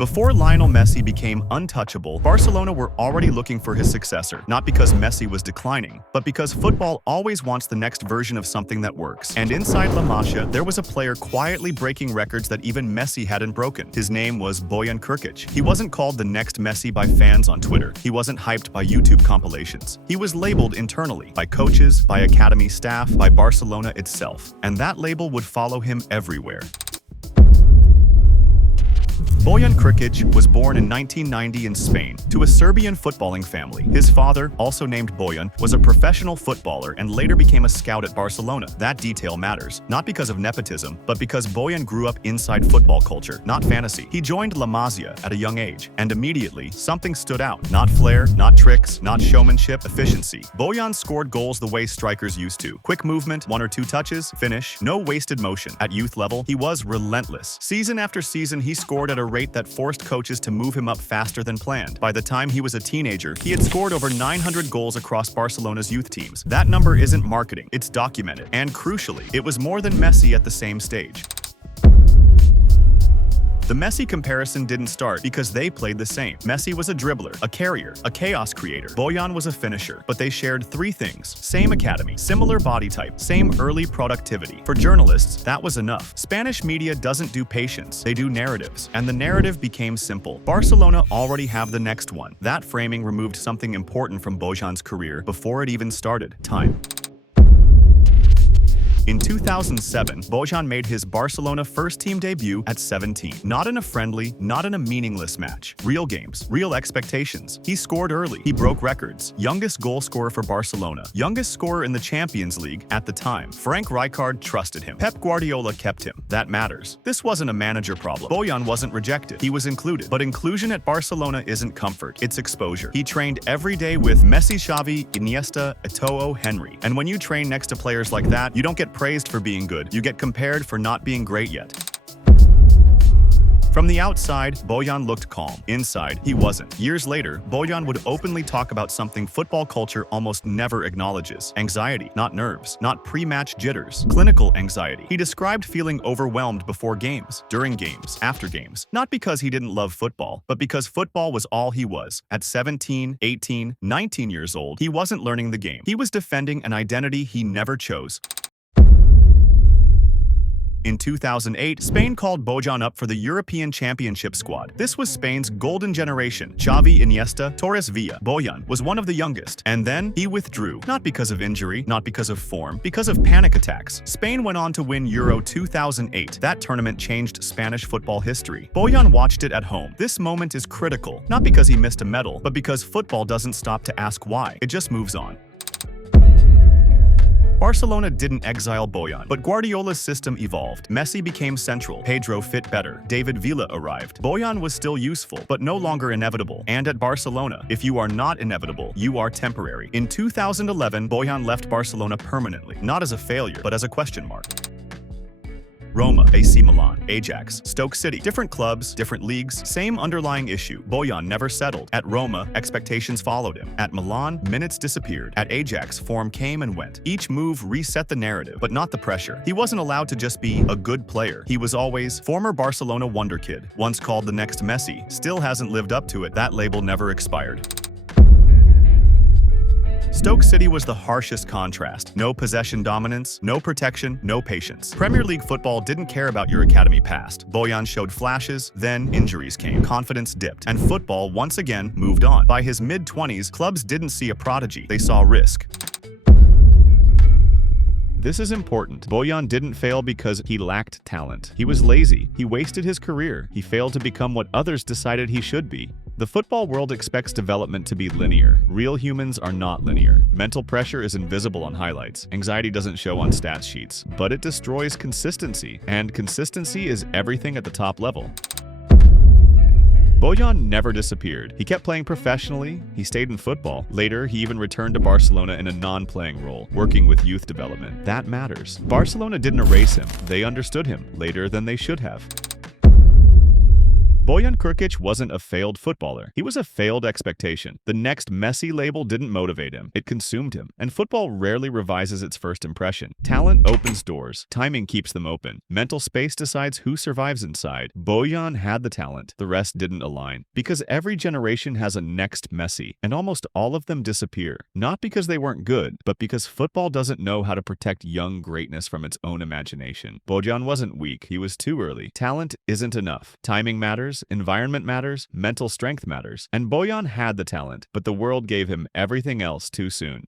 Before Lionel Messi became untouchable, Barcelona were already looking for his successor, not because Messi was declining, but because football always wants the next version of something that works. And inside La Masia, there was a player quietly breaking records that even Messi hadn't broken. His name was Bojan Krkić. He wasn't called the next Messi by fans on Twitter. He wasn't hyped by YouTube compilations. He was labeled internally by coaches, by academy staff, by Barcelona itself. And that label would follow him everywhere. Bojan Krkić was born in 1990 in Spain to a Serbian footballing family. His father, also named Bojan, was a professional footballer and later became a scout at Barcelona. That detail matters, not because of nepotism, but because Bojan grew up inside football culture, not fantasy. He joined La Masia at a young age, and immediately, something stood out. Not flair, not tricks, not showmanship, efficiency. Bojan scored goals the way strikers used to. Quick movement, 1 or 2 touches, finish, no wasted motion. At youth level, he was relentless. Season after season, he scored at a rate that forced coaches to move him up faster than planned. By the time he was a teenager, he had scored over 900 goals across Barcelona's youth teams. That number isn't marketing, it's documented. And crucially, it was more than Messi at the same stage. The Messi comparison didn't start because they played the same. Messi was a dribbler, a carrier, a chaos creator. Bojan was a finisher, but they shared 3 things. Same academy, similar body type, same early productivity. For journalists, that was enough. Spanish media doesn't do patience, they do narratives. And the narrative became simple. Barcelona already have the next one. That framing removed something important from Bojan's career before it even started: time. In 2007, Bojan made his Barcelona first-team debut at 17. Not in a friendly, not in a meaningless match. Real games, real expectations. He scored early. He broke records. Youngest goal scorer for Barcelona. Youngest scorer in the Champions League at the time. Frank Rijkaard trusted him. Pep Guardiola kept him. That matters. This wasn't a manager problem. Bojan wasn't rejected. He was included. But inclusion at Barcelona isn't comfort. It's exposure. He trained every day with Messi, Xavi, Iniesta, Eto'o, Henry. And when you train next to players like that, you don't get praised for being good. You get compared for not being great yet. From the outside, Bojan looked calm. Inside, he wasn't. Years later, Bojan would openly talk about something football culture almost never acknowledges: anxiety, not nerves, not pre-match jitters, clinical anxiety. He described feeling overwhelmed before games, during games, after games. Not because he didn't love football, but because football was all he was. At 17, 18, 19 years old, he wasn't learning the game. He was defending an identity he never chose. In 2008, Spain called Bojan up for the European Championship squad. This was Spain's golden generation: Xavi, Iniesta, Torres, Villa. Bojan was one of the youngest, and then he withdrew. Not because of injury, not because of form, because of panic attacks. Spain went on to win Euro 2008. That tournament changed Spanish football history. Bojan watched it at home. This moment is critical, not because he missed a medal, but because football doesn't stop to ask why. It just moves on. Barcelona didn't exile Bojan, but Guardiola's system evolved. Messi became central. Pedro fit better. David Villa arrived. Bojan was still useful, but no longer inevitable. And at Barcelona, if you are not inevitable, you are temporary. In 2011, Bojan left Barcelona permanently, not as a failure, but as a question mark. Roma, AC Milan, Ajax, Stoke City. Different clubs, different leagues, same underlying issue. Bojan never settled. At Roma, expectations followed him. At Milan, minutes disappeared. At Ajax, form came and went. Each move reset the narrative, but not the pressure. He wasn't allowed to just be a good player. He was always former Barcelona wonder kid, once called the next Messi. Still hasn't lived up to it. That label never expired. Stoke City was the harshest contrast. No possession dominance, no protection, no patience. Premier League football didn't care about your academy past. Bojan showed flashes, then injuries came, confidence dipped, and football once again moved on. By his mid-20s, clubs didn't see a prodigy, they saw risk. This is important. Bojan didn't fail because he lacked talent. He was lazy. He wasted his career. He failed to become what others decided he should be. The football world expects development to be linear. Real humans are not linear. Mental pressure is invisible on highlights. Anxiety doesn't show on stats sheets, but it destroys consistency. And consistency is everything at the top level. Bojan never disappeared. He kept playing professionally, he stayed in football. Later, he even returned to Barcelona in a non-playing role, working with youth development. That matters. Barcelona didn't erase him. They understood him later than they should have. Bojan Krkić wasn't a failed footballer. He was a failed expectation. The next Messi label didn't motivate him. It consumed him. And football rarely revises its first impression. Talent opens doors. Timing keeps them open. Mental space decides who survives inside. Bojan had the talent. The rest didn't align. Because every generation has a next Messi, and almost all of them disappear. Not because they weren't good, but because football doesn't know how to protect young greatness from its own imagination. Bojan wasn't weak. He was too early. Talent isn't enough. Timing matters, environment matters, mental strength matters. And Bojan had the talent, but the world gave him everything else too soon.